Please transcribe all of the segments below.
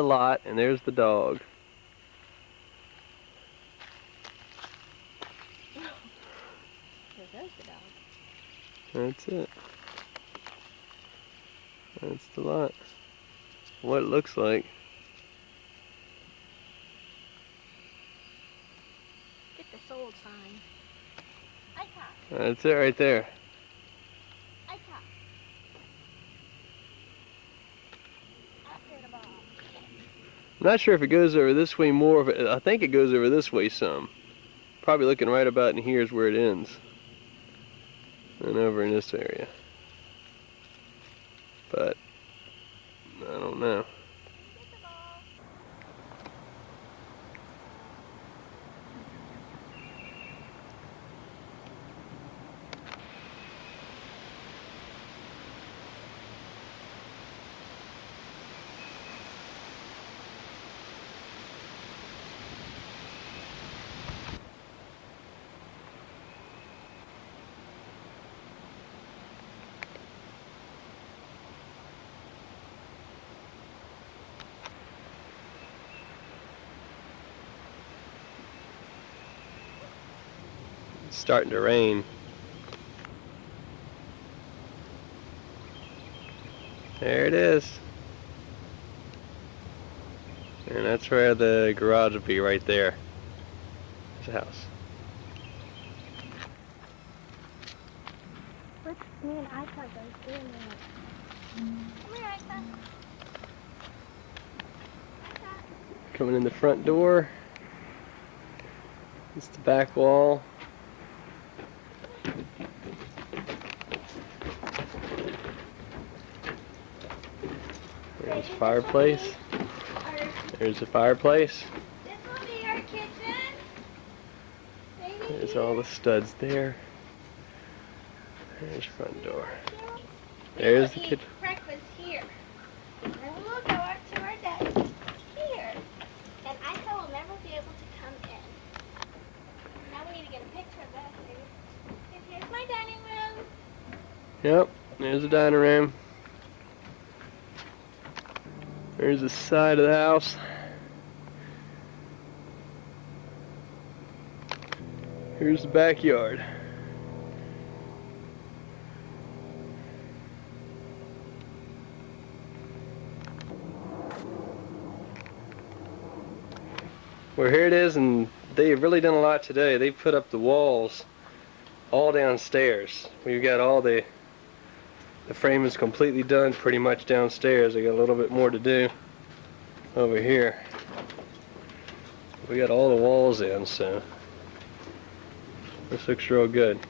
the lot, and there's the dog. There's the dog. That's it. That's the lot. What it looks like. Get the sold sign. That's it right there. I'm not sure if it goes over this way more. I think it goes over this way some. Probably looking right about in here is where it ends. And over in this area. But I don't know. It's starting to rain. There it is. And that's where the garage will be, right there. There's a house. Let's me and Ika go in there. Come here, Ika. Coming in the front door. It's the back wall. There's the fireplace. There's the fireplace. This will be our kitchen. There's all the studs there. There's front door. There's the kitchen. Breakfast here. And we'll go up to our desk here. And Ika will never be able to come in. Now we need to get a picture of that. And here's my dining room. Yep, there's the dining room. There's the side of the house. Here's the backyard. Well, here it is, and they've really done a lot today. They've put up the walls all downstairs. We've got all the frame is completely done pretty much downstairs. They got a little bit more to do over here. We got all the walls in, so this looks real good.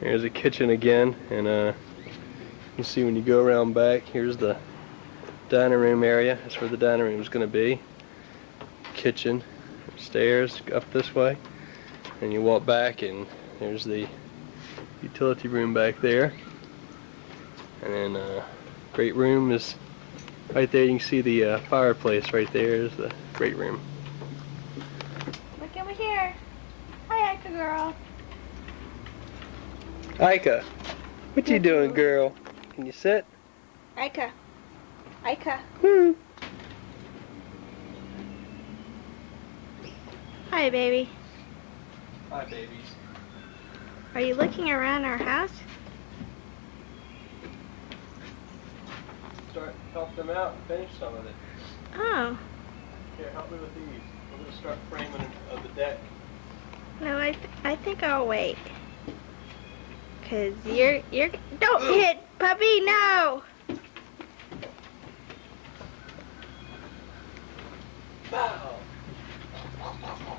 Here's the kitchen again, and you see when you go around back, here's the dining room area. That's where the dining room is going to be. Kitchen, stairs up this way, and you walk back, and there's the utility room back there. And then great room is right there. You can see the fireplace right there is the great room. Look over here. Hi, Ika girl. Ika, what you doing, girl? Can you sit? Ika. Ika. Hi, baby. Hi, babies. Are you looking around our house? Help them out and finish some of it. Oh. Here, help me with these. We're going to start framing of the deck. No, I think I'll wait. Cause you're don't hit puppy, no. Bow.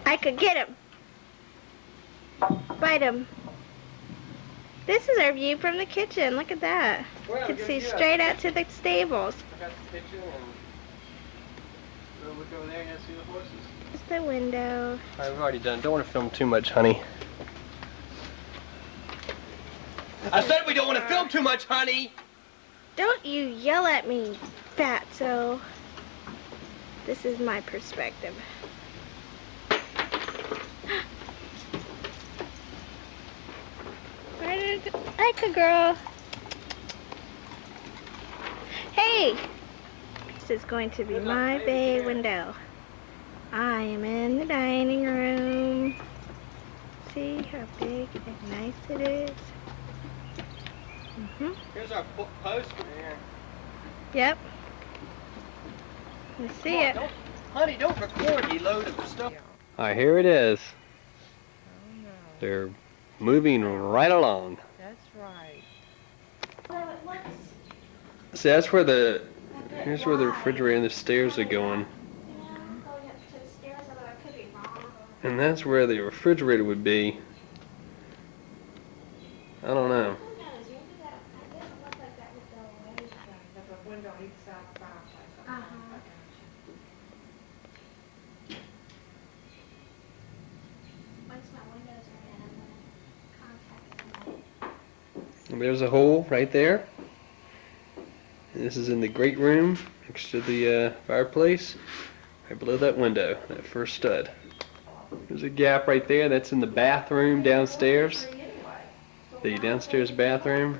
I could get him. Bite him. This is our view from the kitchen. Look at that. You can see straight out to the stables. I got the kitchen and we'll look over there and see the horses. It's the window. Alright, we've already done. Don't want to film too much, honey. I said we don't want to film too much, honey! Don't you yell at me, fatso. This is my perspective. Ika girl. Hey, This is going to be my bay window. I am in the dining room. See how big and nice it is? Here's our post here. Yep. You see it. Honey, don't record the load of stuff. Alright, here it is. Oh no, They're moving right along. that's right. See, that's where here's where the refrigerator and the stairs are going. And that's where the refrigerator would be. I don't know. And there's a hole right there. And this is in the great room next to the fireplace, right below that window, that first stud. There's a gap right there. That's in the bathroom downstairs. The downstairs bathroom.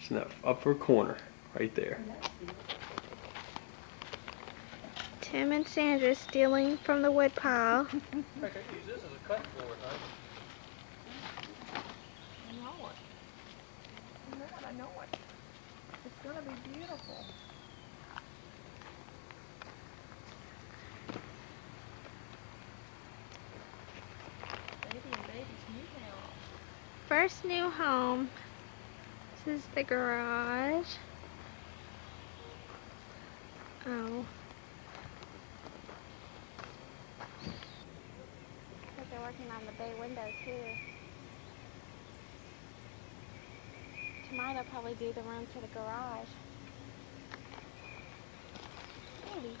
It's in that upper corner, right there. Tim and Sandra stealing from the wood pile. I could use this as a cut board, huh? I know it. It's gonna be beautiful. Baby and baby's new house. First new home. This is the garage. Oh. They're working on the bay window too. Tonight I'll probably do the room to the garage. Maybe.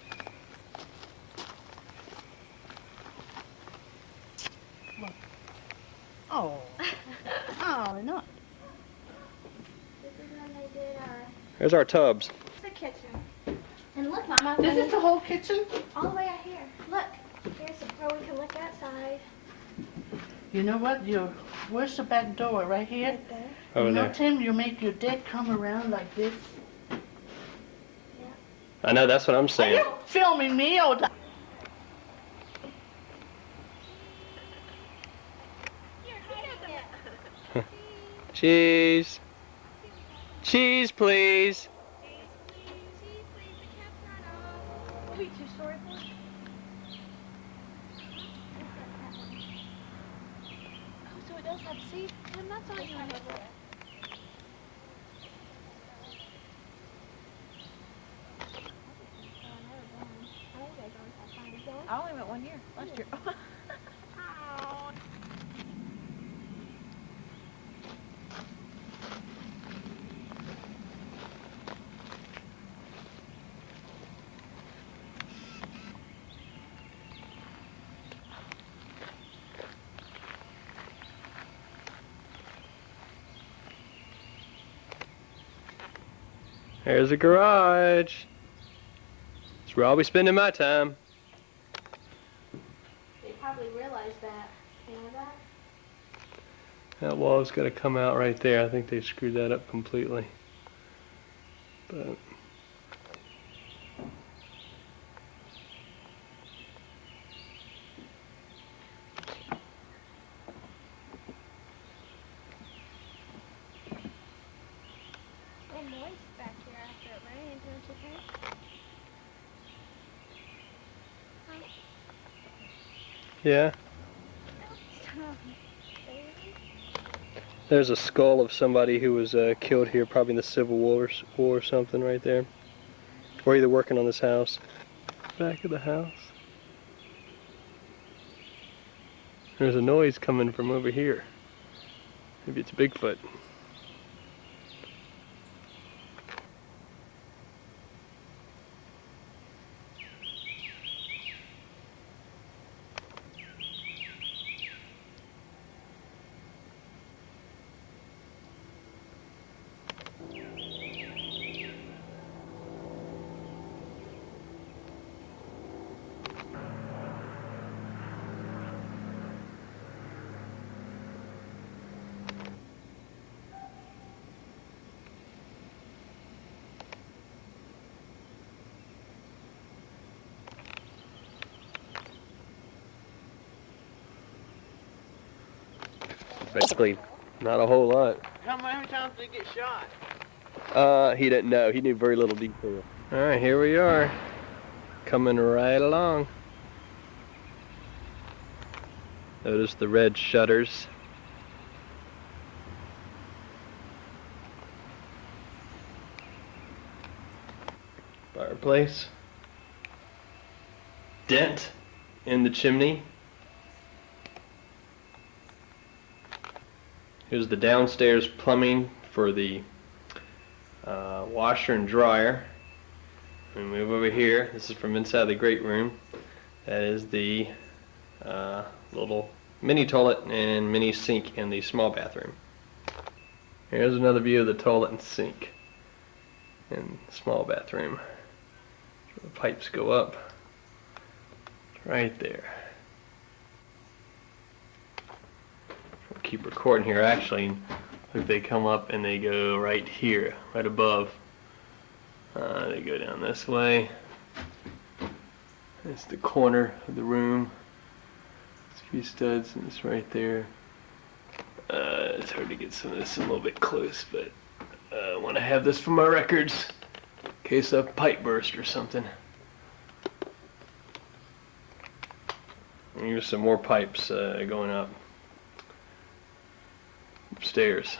Oh. Oh, no. This is when they did There's our tubs. the kitchen. And look, Mama. This is the whole kitchen? all the way out here. Look. Here's where we can look outside. You know what? Where's the back door? Right here? Right there. Over you know, there. Tim, you make your deck come around like this. I know, that's what I'm Are saying. you filming me or the... Cheese. Cheese, please. Wait, your story for us? Oh, so it does have seeds? Tim, that's on your head. I only went 1 year, last year. There's a garage. That's where I'll be spending my time. They probably realized that. You know that? That wall's got to come out right there. I think they screwed that up completely. But It's so moist back here after it rained, don't you think? yeah, there's a skull of somebody who was killed here, probably in the Civil War or something right there. Or either working on this house. Back of the house. There's a noise coming from over here. Maybe it's Bigfoot. Basically, not a whole lot. How many times did he get shot? He didn't know. He knew very little detail. All right, here we are, coming right along. Notice the red shutters. Fireplace. Dent in the chimney. Here's the downstairs plumbing for the washer and dryer. We move over here. This is from inside the great room. That is the little mini toilet and mini sink in the small bathroom. Here's another view of the toilet and sink in the small bathroom. The pipes go up right there. I'll keep recording here. Actually, look, they come up and they go right here, right above. They go down this way. It's the corner of the room. There's a few studs and it's right there. It's hard to get some of this a little bit close, but I want to have this for my records in case a pipe burst or something. And here's some more pipes going up upstairs,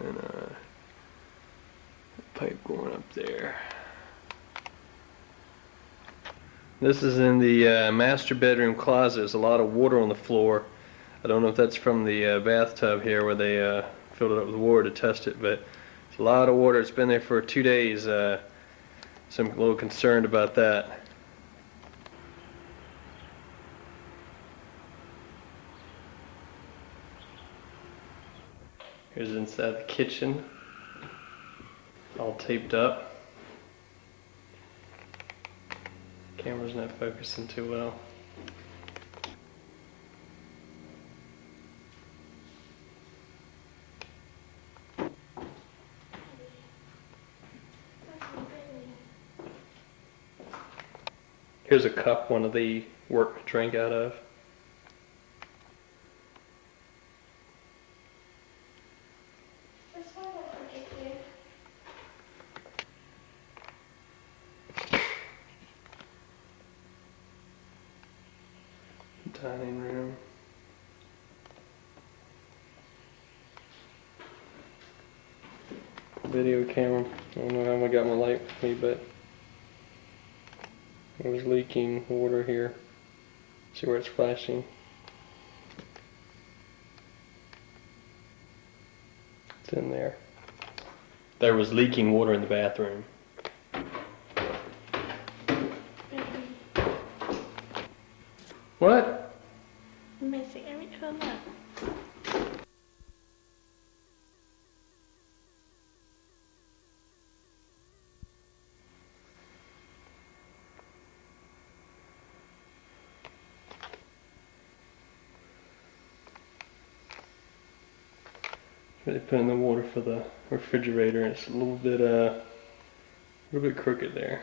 and a pipe going up there. This is in the master bedroom closet. There's a lot of water on the floor. I don't know if that's from the bathtub here where they filled it up with water to test it, but it's a lot of water. It's been there for 2 days, so I'm a little concerned about that. Here's inside the kitchen, all taped up. Camera's not focusing too well. Here's a cup one of the workmen drank out of. Dining room. Video camera. I don't know how I got my light with me, but it was leaking water here. See where it's flashing? It's in there. There was leaking water in the bathroom. What? Missing every color. They put in the water for the refrigerator, and it's a little bit crooked there.